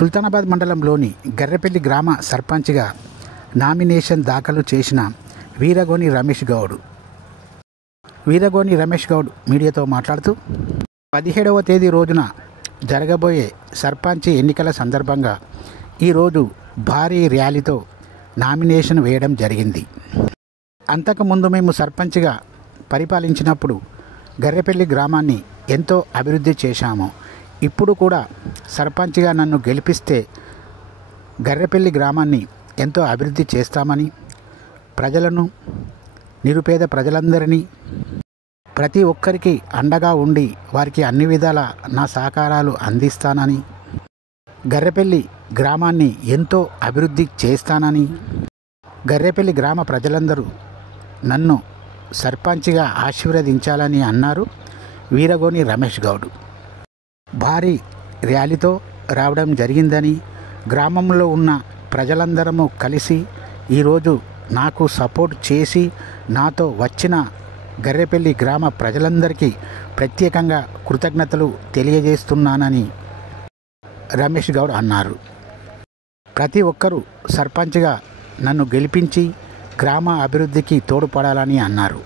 సుల్తానాబాద్ మండలంలోని గర్రెపల్లి గ్రామ సర్పంచ్గా నామినేషన్ దాఖలు చేసిన వీరగోని రమేష్ గౌడ్ మీడియాతో మాట్లాడుతూ 17వ తేదీ రోజున జరగబోయే సర్పంచ్ ఎన్నికల సందర్భంగా ఈరోజు భారీ ర్యాలీతో నామినేషన్ వేయడం జరిగింది. అంతకుముందు మేము సర్పంచ్గా పరిపాలించినప్పుడు గర్రెపల్లి గ్రామాన్ని ఎంతో అభివృద్ధి చేశాము. ఇప్పుడు కూడా సర్పంచ్గా నన్ను గెలిపిస్తే గర్రెపల్లి గ్రామాన్ని ఎంతో అభివృద్ధి చేస్తామని, ప్రజలను, నిరుపేద ప్రజలందరినీ, ప్రతి ఒక్కరికి అండగా ఉండి వారికి అన్ని విధాల నా సహకారాలు అందిస్తానని, గర్రెపల్లి గ్రామాన్ని ఎంతో అభివృద్ధి చేస్తానని, గర్రెపల్లి గ్రామ ప్రజలందరూ నన్ను సర్పంచ్గా ఆశీర్వదించాలని అన్నారు వీరగోని రమేష్ గౌడ్. భారీ ర్యాలీతో రావడం జరిగిందని, గ్రామంలో ఉన్న ప్రజలందరము కలిసి ఈరోజు నాకు సపోర్ట్ చేసి నాతో వచ్చిన గర్రెపల్లి గ్రామ ప్రజలందరికీ ప్రత్యేకంగా కృతజ్ఞతలు తెలియజేస్తున్నానని రమేష్ గౌడ్ అన్నారు. ప్రతి ఒక్కరూ సర్పంచ్గా నన్ను గెలిపించి గ్రామ అభివృద్ధికి తోడ్పడాలని అన్నారు.